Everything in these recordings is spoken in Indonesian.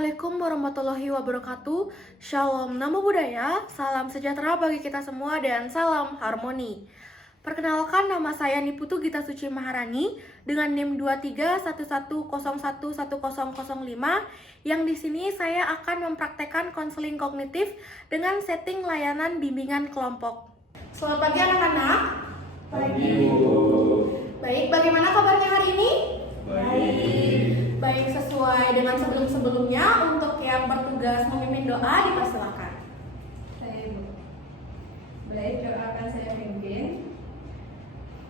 Assalamualaikum warahmatullahi wabarakatuh. Shalom, namo buddhaya, salam sejahtera bagi kita semua dan salam harmoni. Perkenalkan, nama saya Niputu Gita Suci Maharani dengan NIM 2311011005 yang di sini saya akan mempraktekkan konseling kognitif dengan setting layanan bimbingan kelompok. Selamat pagi anak-anak. Pagi. Baik, bagaimana kabarnya hari ini? Baik. Baik, sesuai dengan sebelum-sebelumnya, untuk yang bertugas memimpin doa dipersilakan. Saya Ibu. Baik, doa akan saya pimpin.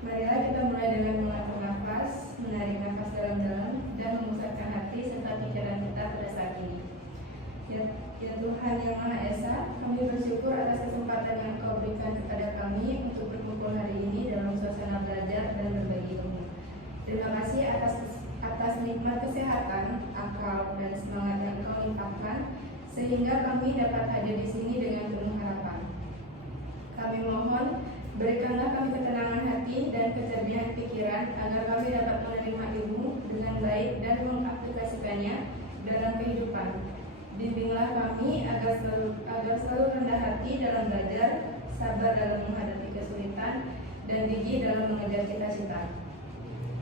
Marilah kita mulai dengan mengatur nafas, menarik nafas dalam-dalam, dan memusatkan hati serta pikiran kita pada saat ini. Ya Tuhan yang Maha Esa, kami bersyukur atas kesempatan yang Kau berikan kepada kami untuk berkumpul hari ini dalam suasana belajar dan berbagi ilmu. Terima kasih atas nikmat kesehatan, akal, dan semangat yang Kau limpahkan, sehingga kami dapat hadir di sini dengan penuh harapan. Kami mohon, berikanlah kami ketenangan hati dan kejernihan pikiran, agar kami dapat menerima ilmu dengan baik dan mengaplikasikannya dalam kehidupan. Bimbinglah kami agar selalu rendah hati dalam belajar, sabar dalam menghadapi kesulitan, dan gigih dalam mengejar cita-cita.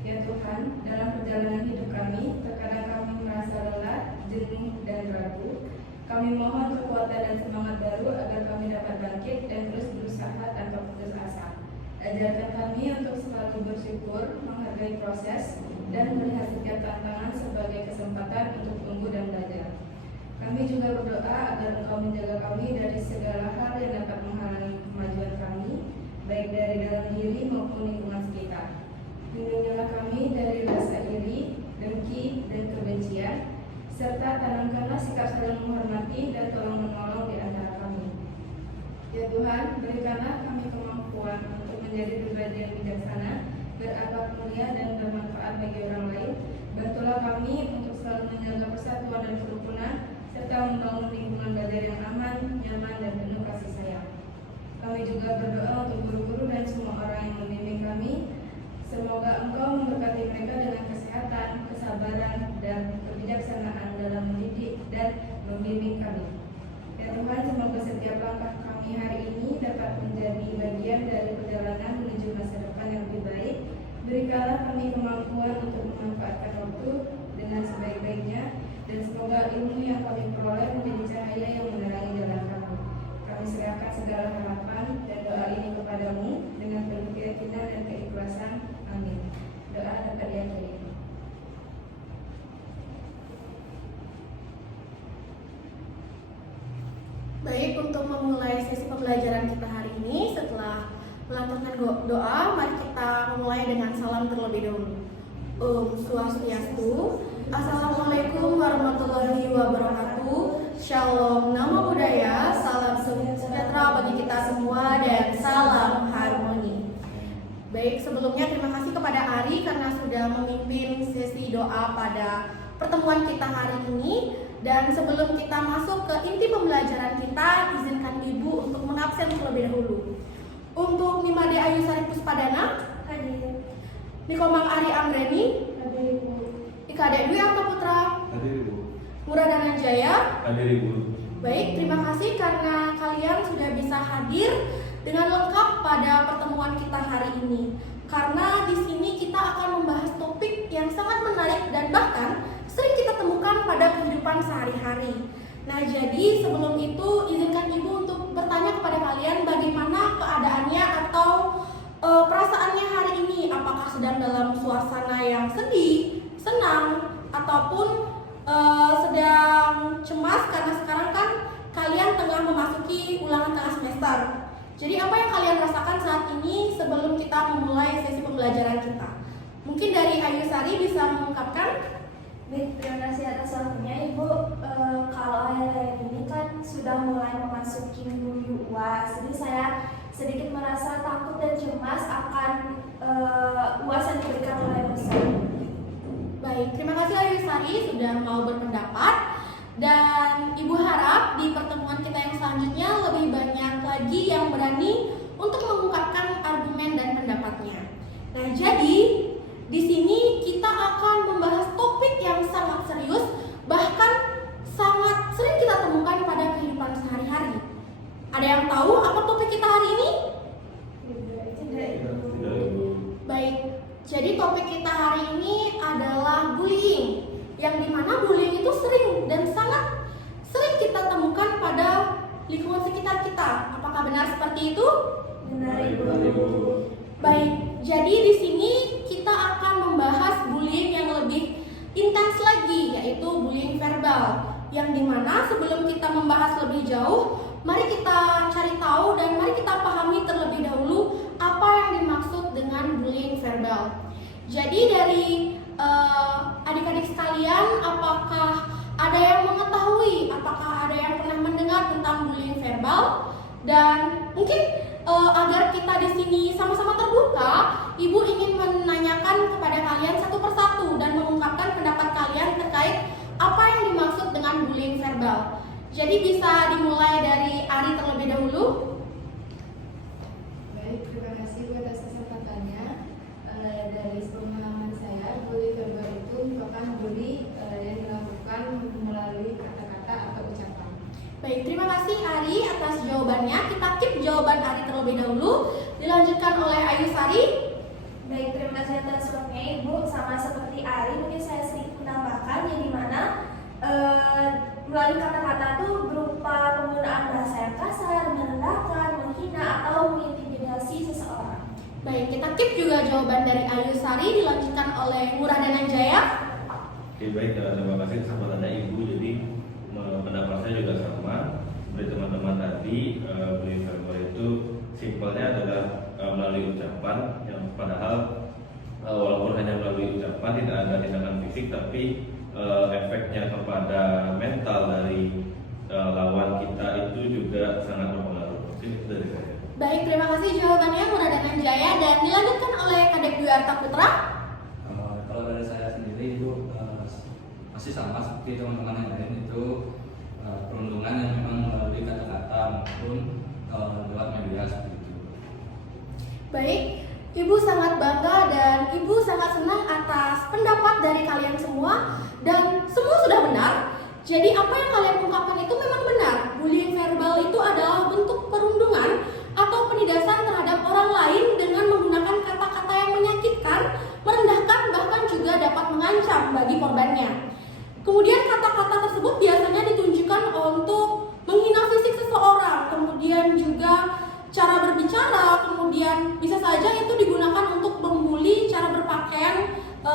Ya Tuhan, dalam perjalanan hidup kami, terkadang kami merasa lelah, jenuh, dan ragu. Kami mohon kekuatan dan semangat baru agar kami dapat bangkit dan terus berusaha tanpa putus asa. Ajarkan kami untuk selalu bersyukur, menghargai proses, dan melihat setiap tantangan sebagai kesempatan untuk tumbuh dan belajar. Kami juga berdoa agar Engkau menjaga kami dari segala hal yang dapat menghalangi kemajuan kami, baik dari dalam diri maupun lingkungan sekitar. Lindungilah kami dari rasa iri, dengki, dan kebencian, serta tanamkanlah sikap saling menghormati dan tolong-menolong di antara kami. Ya Tuhan, berikanlah kami kemampuan untuk menjadi pribadi yang bijaksana, berakhlak mulia, dan bermanfaat bagi orang lain. Bantulah kami untuk selalu menjaga persatuan dan kerukunan, serta membangun lingkungan belajar yang aman, nyaman, dan penuh kasih sayang. Kami juga berdoa untuk guru-guru dan semua orang yang membimbing kami. Semoga Engkau memberkati mereka dengan kesehatan, kesabaran, dan kebijaksanaan dalam mendidik dan membimbing kami. Ya Tuhan, semoga setiap langkah kami hari ini dapat menjadi bagian dari perjalanan menuju masa depan yang lebih baik. Berikanlah kami kemampuan untuk memanfaatkan waktu dengan sebaik-baiknya, dan semoga ilmu yang kami peroleh menjadi cahaya yang menerangi jalan kami. Kami serahkan segala harapan dan doa ini kepadamu dengan penuh keyakinan dan keikhlasan. Amin. Doa dapat diakhiri. Baik, untuk memulai sesi pembelajaran kita hari ini, setelah melantunkan doa, mari kita memulai dengan salam terlebih dahulu. Om Swastiastu. Assalamualaikum warahmatullahi wabarakatuh. Shalom, namo buddhaya, salam sejahtera bagi kita semua, dan salam harmoni. Baik, sebelumnya terima kasih kepada Ari karena sudah memimpin sesi doa pada pertemuan kita hari ini. Dan sebelum kita masuk ke inti pembelajaran kita, izinkan Ibu untuk mengabsen terlebih dahulu. Untuk Nimade Ayu Sari Puspadana, Hadir. Nikomang Ari Amreni, Hadir Ibu. Ikade Dwi Artaputra, Hadir Ibu. Murad Dananjaya. Hadir Ibu. Baik, terima kasih karena kalian sudah bisa hadir dengan lengkap pada pertemuan kita hari ini. Karena di sini kita akan membahas topik yang sangat menarik dan bahkan sering kita temukan pada kehidupan sehari-hari. Nah, jadi sebelum itu izinkan Ibu untuk bertanya kepada kalian bagaimana keadaannya atau perasaannya hari ini. Apakah sedang dalam suasana yang sedih, senang, ataupun sedang cemas karena sekarang kan kalian tengah memasuki ulangan tengah semester. Jadi apa yang kalian rasakan saat ini sebelum kita memulai sesi pembelajaran kita? Mungkin dari Ayu Sari bisa mengungkapkan. Baik, terima kasih atas waktunya Ibu. Kalau akhir-akhir ini kan sudah mulai memasuki minggu UAS, jadi saya sedikit merasa takut dan cemas akan UAS yang diberikan oleh dosen. Baik, terima kasih Ayu Sari sudah mau berpendapat. Dan Ibu harap di pertemuan kita yang selanjutnya lebih banyak lagi yang berani untuk mengungkapkan argumen dan pendapatnya. Nah, jadi di sini kita akan membahas topik yang sangat serius, bahkan yang tahu apa topik kita hari ini? Tidak, Ibu. Baik, jadi topik kita hari ini adalah bullying, yang dimana bullying itu sering dan sangat sering kita temukan pada lingkungan sekitar kita. Apakah benar seperti itu? Benar, Ibu. Baik, jadi di sini kita akan membahas bullying yang lebih intens lagi, yaitu bullying verbal. Yang dimana sebelum kita membahas lebih jauh, mari kita cari tahu dan mari kita pahami terlebih dahulu apa yang dimaksud dengan bullying verbal. Jadi dari adik-adik sekalian, apakah ada yang mengetahui, apakah ada yang pernah mendengar tentang bullying verbal? Dan mungkin agar kita di sini sama-sama terbuka, Ibu ingin menanyakan kepada kalian satu persatu dan mengungkapkan pendapat kalian terkait apa yang dimaksud dengan bullying verbal. Jadi bisa dimulai dari Ari terlebih dahulu. Baik, terima kasih atas kesempatannya. Dari pengalaman saya, bully verbal itu merupakan bully yang dilakukan melalui kata-kata atau ucapan. Baik, terima kasih Ari atas jawabannya. Kita keep jawaban Ari terlebih dahulu. Dilanjutkan oleh Ayu Sari. Baik, terima kasih atas waktunya Ibu. Sama seperti Ari, mungkin saya sedikit menambahkan yang dimana melalui kata-kata itu berupa penggunaan bahasa yang kasar, merendahkan, menghina, atau mengintimidasi seseorang. Baik, kita keep juga jawaban dari Ayu Sari. Dilanjutkan oleh Murah Dananjaya. Oke, baik, terima kasih kesempatannya Ibu. Jadi pendapat saya juga sama seperti teman-teman tadi. Bullying verbal itu simpelnya adalah melalui ucapan, yang padahal walaupun hanya melalui ucapan tidak ada tindakan fisik, tapi efeknya kepada mental dari lawan kita itu juga sangat berpengaruh. Mungkin itu dari saya. Baik, terima kasih jawabannya Murah Dananjaya. Dan dilanjutkan oleh Kadek Dwi Arta Putra. Kalau dari saya sendiri itu masih sama seperti teman-teman yang lain, itu perundungan yang memang melalui kata-kata maupun lewat media seperti itu. Baik, Ibu sangat bangga dan Ibu sangat senang atas pendapat dari kalian semua. Dan semua sudah benar. Jadi apa yang kalian ungkapkan itu memang benar. Bullying verbal itu adalah bentuk perundungan atau penindasan terhadap orang lain dengan menggunakan kata-kata yang menyakitkan, merendahkan, bahkan juga dapat mengancam bagi korbannya. Kemudian kata-kata tersebut biasanya ditunjukkan untuk menghina fisik seseorang, kemudian juga cara berbicara, kemudian bisa saja itu digunakan untuk membuli cara berpakaian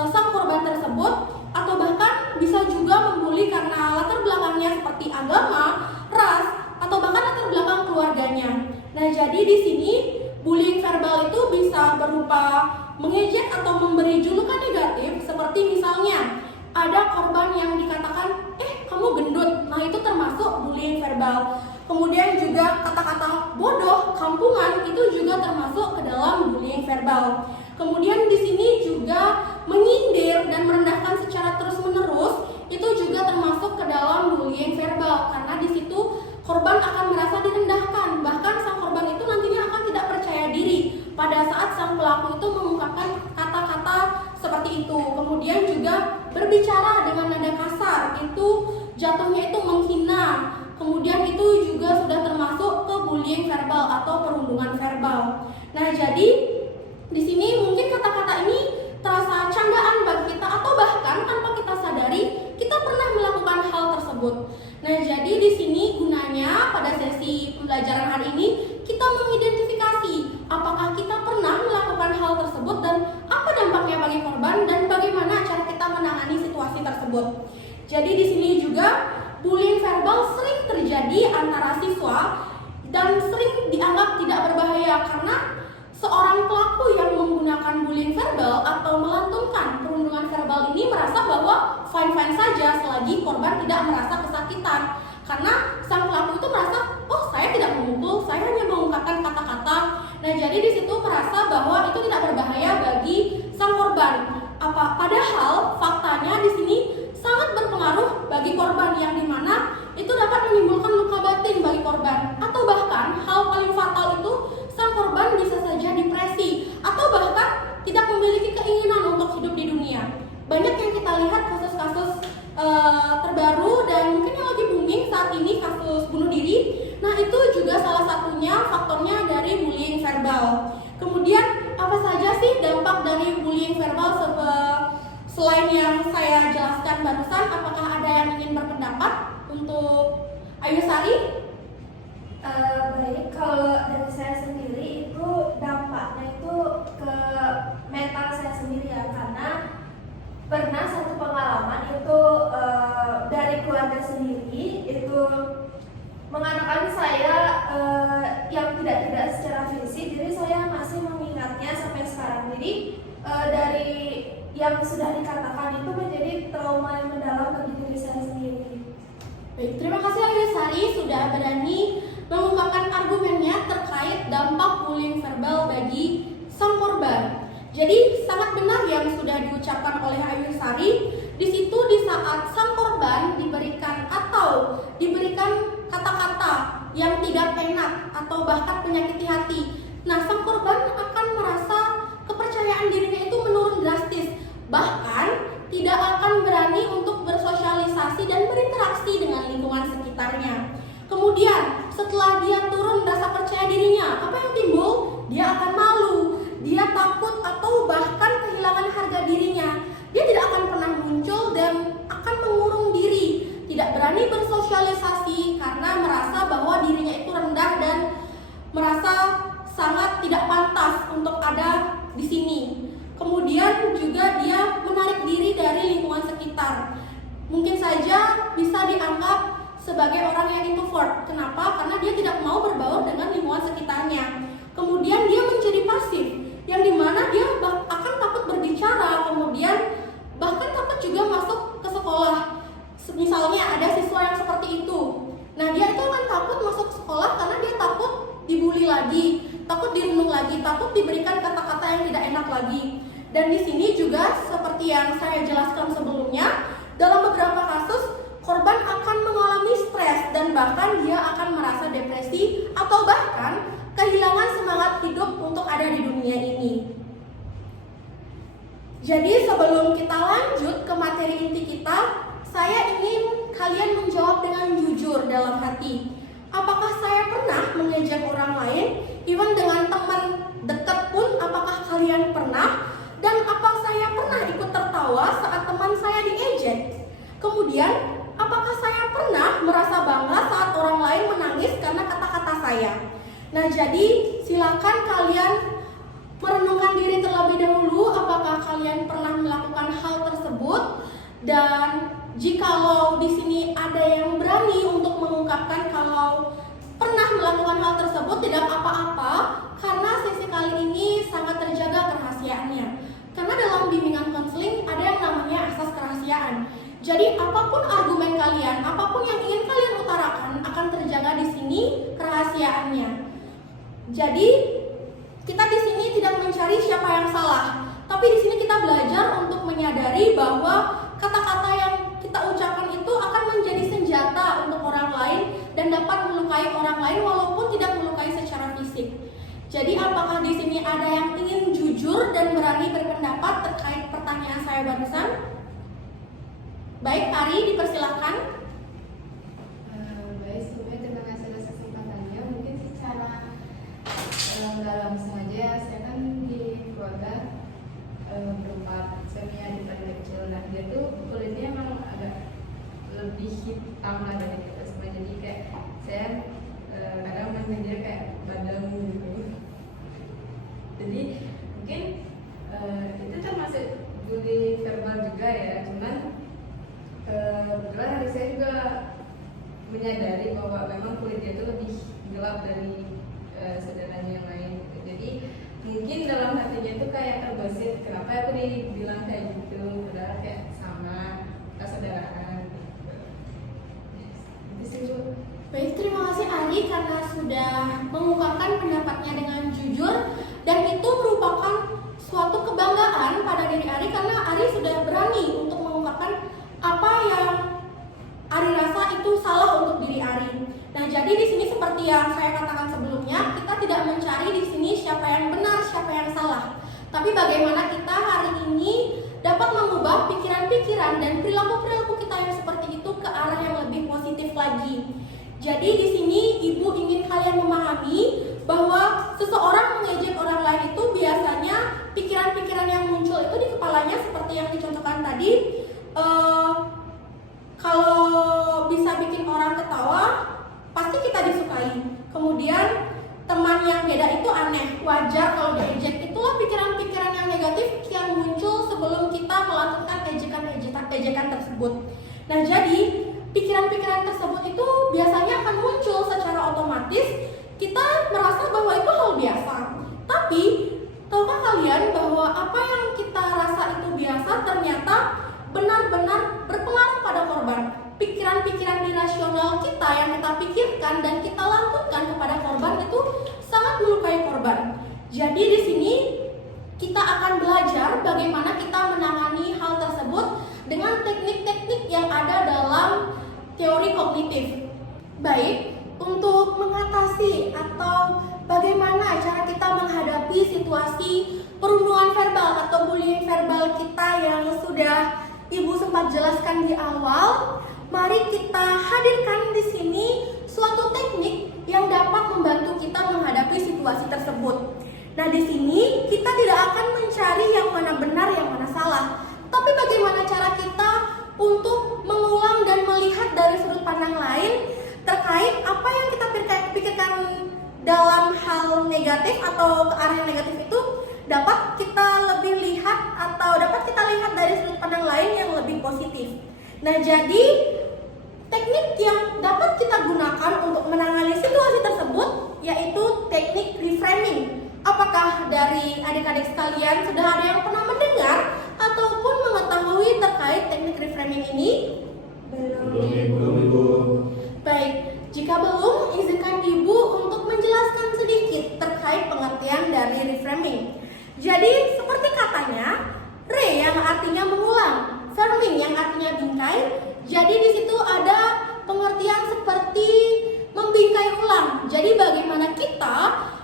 sang korban tersebut, atau bahkan bisa juga membuli karena latar belakangnya seperti agama, ras, atau bahkan latar belakang keluarganya. Nah, jadi di sini bullying verbal itu bisa berupa mengejek atau memberi julukan negatif, seperti misalnya ada korban yang dikatakan, kamu gendut. Nah, itu termasuk bullying verbal. Kemudian juga kata-kata bodoh, kampungan, itu juga termasuk ke dalam bullying verbal. Kemudian di sini juga menyindir dan merendahkan secara terus-menerus, itu juga termasuk ke dalam bullying verbal, karena di situ korban akan merasa direndahkan. Bahkan sang korban itu nantinya akan tidak percaya diri pada saat sang pelaku itu mengungkapkan kata-kata seperti itu. Kemudian juga berbicara dengan nada kasar, itu jatuhnya itu menghina. Kemudian itu juga sudah termasuk ke bullying verbal atau perundungan verbal. Nah, jadi di sini mungkin kata-kata ini terasa candaan bagi kita, atau bahkan tanpa kita sadari kita pernah melakukan hal tersebut. Nah, jadi di sini gunanya pada sesi pembelajaran hari ini kita mengidentifikasi apakah kita pernah melakukan hal tersebut dan apa dampaknya bagi korban dan bagaimana cara kita menangani situasi tersebut. Jadi di sini juga bullying verbal sering terjadi antara siswa dan sering dianggap tidak berbahaya karena seorang pelaku yang menggunakan bullying verbal atau melantunkan perundungan verbal ini merasa bahwa fine-fine saja selagi korban tidak merasa kesakitan. Karena sang pelaku itu merasa, saya tidak memukul, saya hanya mengungkapkan kata-kata. Nah, jadi di situ merasa bahwa itu tidak berbahaya bagi sang korban. Padahal faktanya di sini sangat berpengaruh bagi korban, yang dimana itu dapat menimbulkan luka batin bagi korban, atau bahkan hal paling fatal itu sang korban bisa saja depresi atau bahkan tidak memiliki keinginan untuk hidup di dunia. Banyak yang kita lihat kasus-kasus terbaru dan mungkin yang lagi booming saat ini, kasus bunuh diri. Nah, itu juga salah satu selain yang saya jelaskan barusan, apakah ada yang ingin berpendapat untuk Ayu Sari? Baik, kalau dari saya sendiri itu dampaknya itu ke mental saya sendiri ya, karena pernah satu pengalaman itu dari keluarga sendiri itu mengatakan saya yang tidak secara fisik, jadi saya masih mengingatnya sampai sekarang. Jadi dari yang sudah dikatakan itu menjadi trauma yang mendalam bagi diri saya sendiri. Baik, terima kasih Ayu Sari sudah berani mengungkapkan argumennya terkait dampak bullying verbal bagi sang korban. Jadi sangat benar yang sudah diucapkan oleh Ayu Sari. Di situ di saat sang korban diberikan kata-kata yang tidak enak atau bahkan menyakiti hati, nah sang korban akan merasa kepercayaan dirinya itu menurun drastis, bahkan tidak akan berani untuk bersosialisasi dan berinteraksi dengan lingkungan sekitarnya. Kemudian setelah dia turun rasa percaya dirinya, apa yang timbul? Dia akan malu, dia takut atau bahkan kehilangan harga dirinya. Dia tidak akan pernah muncul dan akan mengurung diri, tidak berani bersosialisasi karena merasa bahwa dirinya itu rendah dan merasa sangat tidak pantas untuk ada di sini. Kemudian juga dia menarik diri dari lingkungan sekitar. Mungkin saja bisa dianggap sebagai orang yang introvert. Kenapa? Karena dia tidak mau berbaur dengan lingkungan sekitarnya. Kemudian dia menjadi pasif, yang dimana dia akan takut berbicara, kemudian bahkan takut juga masuk ke sekolah. Misalnya ada siswa yang seperti itu. Nah, dia itu akan takut masuk sekolah karena dia takut dibully lagi, takut dirundung lagi, takut diberikan kata-kata yang tidak enak lagi. Dan di sini juga seperti yang saya jelaskan sebelumnya, dalam beberapa kasus korban akan mengalami stres dan bahkan dia akan merasa depresi atau bahkan kehilangan semangat hidup untuk ada di dunia ini. Jadi sebelum kita lanjut ke materi inti kita, saya ingin kalian menjawab dengan jujur dalam hati. Apakah saya pernah mengejek orang lain? Even dengan teman dekat pun, apakah kalian pernah? Dan apa saya pernah ikut tertawa saat teman saya diejek? Kemudian, apakah saya pernah merasa bangga saat orang lain menangis karena kata-kata saya? Nah, jadi silakan kalian merenungkan diri terlebih dahulu apakah kalian pernah melakukan hal tersebut, dan jikalau di sini ada yang berani untuk mengungkapkan kalau pernah melakukan hal tersebut, tidak apa-apa karena sesi kali ini sangat terjaga kerahasiaannya. Karena dalam bimbingan konseling ada yang namanya asas kerahasiaan. Jadi apapun argumen kalian, apapun yang ingin kalian utarakan akan terjaga di sini kerahasiaannya. Jadi kita di sini tidak mencari siapa yang salah, tapi di sini kita belajar untuk menyadari bahwa kata-kata yang kita ucapkan itu akan menjadi senjata untuk orang lain dan dapat melukai orang lain walaupun tidak melukai secara fisik. Jadi apakah di sini ada yang ingin jujur dan berani berpendapat terkait pertanyaan saya barusan? Baik, Ari, dipersilakan. Baik, sebelumnya terima kasih atas kesempatannya. Mungkin secara nggak langsung aja, saya kan di keluarga berempat, saya punya adik paling kecil. Nah, dia tuh kulitnya emang agak lebih hitam lah dari kita semua. Jadi kayak saya kadang manggil dia kayak badam gitu. Jadi mungkin itu termasuk bully verbal juga ya. Cuman kebetulan hari saya juga menyadari bahwa memang kulit dia itu lebih gelap dari saudaranya yang lain gitu. Jadi mungkin dalam hatinya itu kayak terbesit, kenapa aku dibilang kayak gitu, padahal kayak sama persaudaraan gitu. Itu sih Bu. Baik, terima kasih Ari karena sudah mengungkapkan pendapatnya dengan jujur, dan itu merupakan suatu kebanggaan pada diri Ari karena Ari sudah berani untuk mengungkapkan apa yang Ari rasa itu salah untuk diri Ari. Nah, jadi di sini seperti yang saya katakan sebelumnya, kita tidak mencari di sini siapa yang benar, siapa yang salah. Tapi bagaimana kita hari ini dapat mengubah pikiran-pikiran dan perilaku-perilaku kita yang seperti itu ke arah yang lebih positif lagi. Jadi di sini Ibu ingin kalian memahami bahwa seseorang mengejek orang lain itu biasanya pikiran-pikiran yang muncul muncul itu di kepalanya seperti yang dicontohkan tadi. Kalau bisa bikin orang ketawa, pasti kita disukai. Kemudian teman yang beda itu aneh, wajar kalau diejek. Itulah pikiran-pikiran yang negatif yang muncul sebelum kita melakukan ejekan tersebut. Nah, jadi pikiran-pikiran tersebut itu biasanya akan muncul secara otomatis. Kita merasa bahwa itu hal biasa. Tapi, tahukah kalian bahwa apa yang kita rasa itu biasa ternyata benar-benar berpengaruh pada korban. Pikiran-pikiran irasional kita yang kita pikirkan dan kita lantunkan kepada korban itu sangat melukai korban. Jadi di sini kita akan belajar bagaimana kita menangani hal tersebut dengan teknik-teknik yang ada dalam teori kognitif. Baik, untuk mengatasi atau bagaimana cara kita menghadapi situasi perundungan verbal atau bullying verbal kita yang sudah Ibu sempat jelaskan di awal, mari kita hadirkan di sini suatu teknik yang dapat membantu kita menghadapi situasi tersebut. Nah, di sini kita tidak akan mencari yang mana benar, yang mana salah, tapi bagaimana cara kita untuk mengulang dan melihat dari sudut pandang lain terkait apa yang kita pikirkan dalam hal negatif atau ke arah yang negatif itu dapat kita lebih lihat atau dapat kita lihat dari sudut pandang lain yang lebih positif. Nah, jadi teknik yang dapat kita gunakan untuk menangani situasi tersebut yaitu teknik reframing. Apakah dari adik-adik sekalian sudah ada yang pernah mendengar ataupun mengetahui terkait teknik reframing ini? Belum, Ibu. Baik, jika belum, izinkan Ibu untuk menjelaskan sedikit terkait pengertian dari reframing. Jadi, seperti katanya, re yang artinya mengulang, framing yang artinya bingkai. Jadi di situ ada pengertian seperti membingkai ulang. Jadi bagaimana kita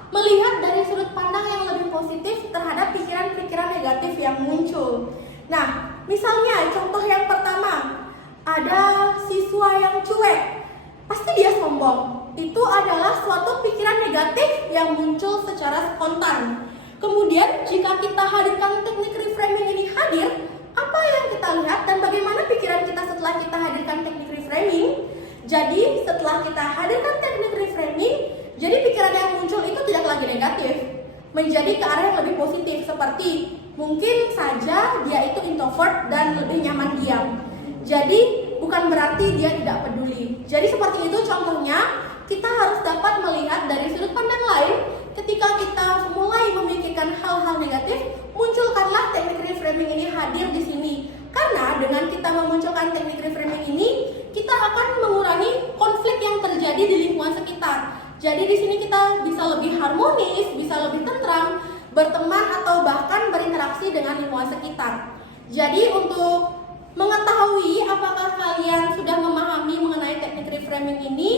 melihat dari sudut pandang yang lebih positif terhadap pikiran-pikiran negatif yang muncul. Nah, misalnya contoh yang pertama, ada siswa yang cuek, pasti dia sombong. Itu adalah suatu pikiran negatif yang muncul secara spontan. Kemudian jika kita hadirkan teknik reframing ini hadir, apa yang kita lihat dan bagaimana pikiran kita setelah kita hadirkan teknik reframing? Jadi setelah kita hadirkan teknik reframing, jadi pikiran yang muncul itu tidak lagi negatif, menjadi ke arah yang lebih positif, seperti mungkin saja dia itu introvert dan lebih nyaman diam. Jadi bukan berarti dia tidak peduli. Jadi seperti itu contohnya, kita harus dapat melihat dari sudut pandang lain. Ketika kita mulai memikirkan hal-hal negatif, munculkanlah teknik reframing ini hadir di sini. Karena dengan kita memunculkan teknik reframing ini, kita akan mengurangi konflik yang terjadi di lingkungan sekitar. Jadi di sini kita bisa lebih harmonis, bisa lebih tentram, berteman atau bahkan berinteraksi dengan lingkungan sekitar. Jadi untuk mengetahui apakah kalian sudah memahami mengenai teknik reframing ini,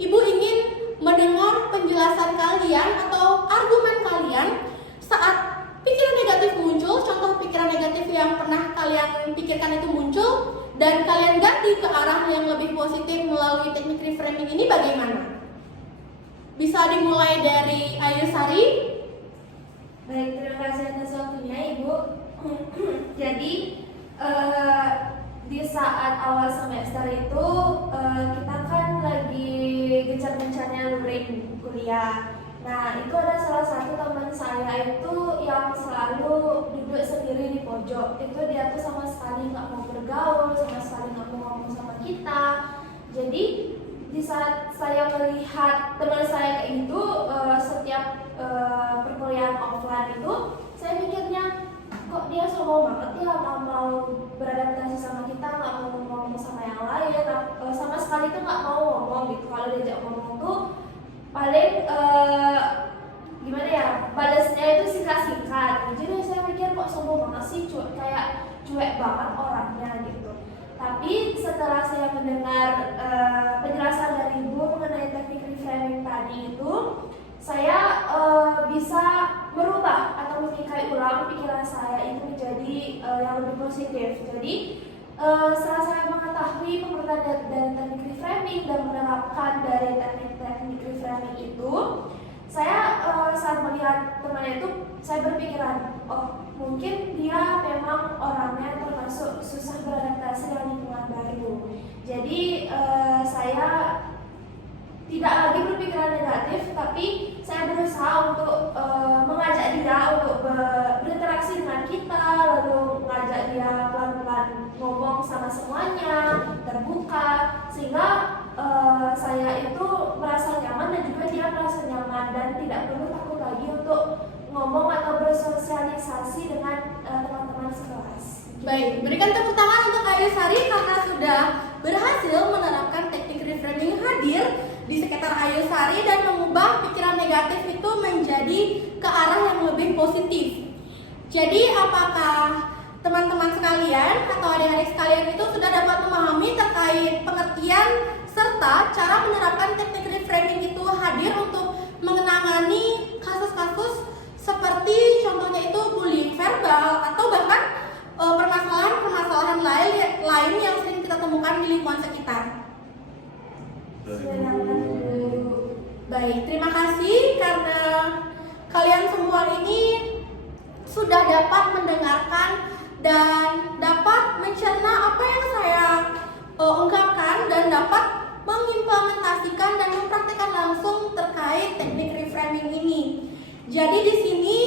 Ibu ingin mendengar penjelasan kalian atau argumen kalian saat pikiran negatif muncul, contoh pikiran negatif yang pernah kalian pikirkan itu muncul, dan kalian ganti ke arah yang lebih positif melalui teknik reframing ini bagaimana? Bisa dimulai dari Ayu Sari. Baik, terima kasih atas waktunya Ibu. Jadi di saat awal semester itu kita kan lagi gencar-gencarnya luring kuliah. Nah, itu ada salah satu teman saya itu yang selalu duduk sendiri di pojok. Itu dia tuh sama sekali nggak mau bergaul, sama sekali nggak mau ngomong sama kita. Jadi di saat saya melihat teman saya kayak gitu, setiap perkuliahan offline itu, saya mikirnya kok dia sombong banget ya, nggak mau beradaptasi sama kita, nggak mau ngomong sama yang lain, sama sekali tuh nggak mau ngomong gitu. Kalau diajak ngomong tuh paling gimana ya, balasnya itu singkat-singkat. Jadi saya mikir kok sombong banget sih, kayak cuek banget orangnya gitu. Tapi setelah saya mendengar penjelasan dari Ibu mengenai teknik reframing tadi itu, saya bisa merubah atau membingkai ulang pikiran saya itu menjadi yang lebih positif. Jadi setelah saya mengetahui pengertian dari teknik reframing dan menerapkan dari teknik reframing itu, saya saat melihat temannya itu, saya berpikiran, oh mungkin dia memang orangnya termasuk susah beradaptasi dengan lingkungan baru. Jadi saya tidak lagi berpikiran negatif, tapi saya berusaha untuk mengajak dia untuk berinteraksi dengan kita, lalu mengajak dia pelan-pelan ngomong sama semuanya, terbuka, sehingga saya itu merasa nyaman dan juga dia merasa nyaman dan tidak perlu takut lagi untuk ngomong atau bersosialisasi dengan teman-teman sekelas. Baik, berikan tepuk tangan untuk Ayu Sari karena sudah berhasil menerapkan teknik reframing hadir di sekitar Ayu Sari dan mengubah pikiran negatif itu menjadi ke arah yang lebih positif. Jadi apakah teman-teman sekalian atau adik-adik sekalian itu sudah dapat memahami terkait pengertian serta cara menerapkan teknik reframing itu hadir untuk mengenangani kasus-kasus seperti contohnya itu bullying verbal atau bahkan permasalahan-permasalahan lain yang sering kita temukan di lingkungan sekitar. Silakan Bu. Baik, terima kasih karena kalian semua ini sudah dapat mendengarkan dan dapat mencerna apa yang saya ungkapkan dan dapat mengimplementasikan dan mempraktikkan langsung terkait teknik reframing ini. Jadi di sini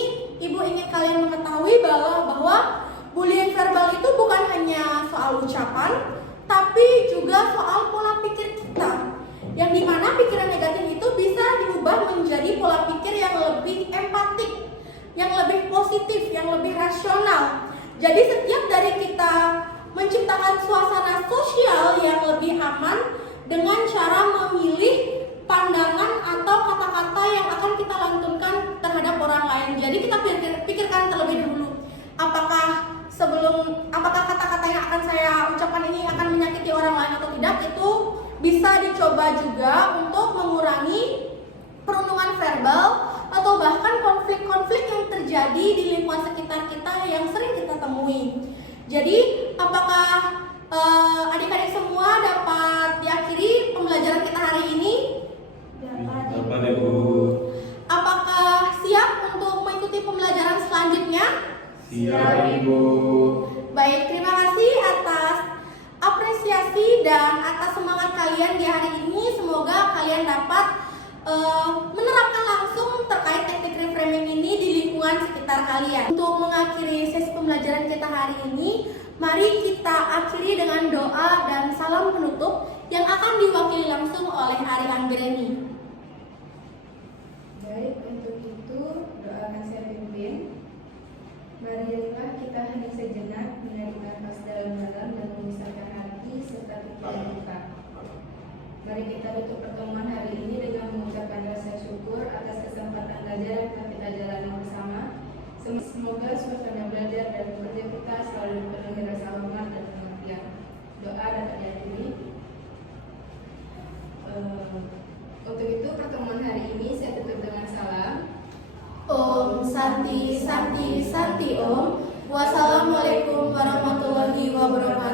Ibu ingin kalian mengetahui bahwa bullying verbal itu bukan hanya soal ucapan, tapi juga soal pola pikir kita. Yang dimana pikiran negatif itu bisa diubah menjadi pola pikir yang lebih empatik, yang lebih positif, yang lebih rasional. Jadi setiap dari kita menciptakan suasana sosial yang lebih aman dengan cara memilih pandangan atau kata-kata yang akan kita lantunkan terhadap orang lain. Jadi kita pikirkan terlebih dahulu, apakah kata-kata yang akan saya ucapkan ini akan menyakiti orang lain atau tidak. Itu bisa dicoba juga untuk mengurangi perundungan verbal atau bahkan konflik-konflik yang terjadi di lingkungan sekitar kita yang sering kita temui. Jadi apakah adik-adik semua dapat diakhiri pembelajaran kita hari ini? Dapat Ibu. Apakah siap untuk mengikuti pembelajaran selanjutnya? Siap Ibu. Baik, terima kasih atas apresiasi dan atas semangat kalian di hari ini. Semoga kalian dapat menerapkan langsung terkait teknik reframing ini di lingkungan sekitar kalian. Untuk mengakhiri sesi pembelajaran kita hari ini, mari kita akhiri dengan doa dan salam penutup yang akan diwakili langsung oleh Ari Anggreni. Baik, untuk itu doa akan saya pimpin. Marilah kita hening sejenak, menarik nafas dalam-dalam dan memisahkan hati serta pikiran kita. Mari kita tutup pertemuan hari ini dengan mengucapkan rasa syukur atas kesempatan belajar yang telah kita jalani bersama. Semoga suasana belajar dan bekerja kita selalu dipenuhi rasa hormat dan pengertian. Doa dapat diakhiri. Untuk itu pertemuan hari ini saya tutup dengan salam. Om Santi Santi Santi Om. Wassalamualaikum warahmatullahi wabarakatuh.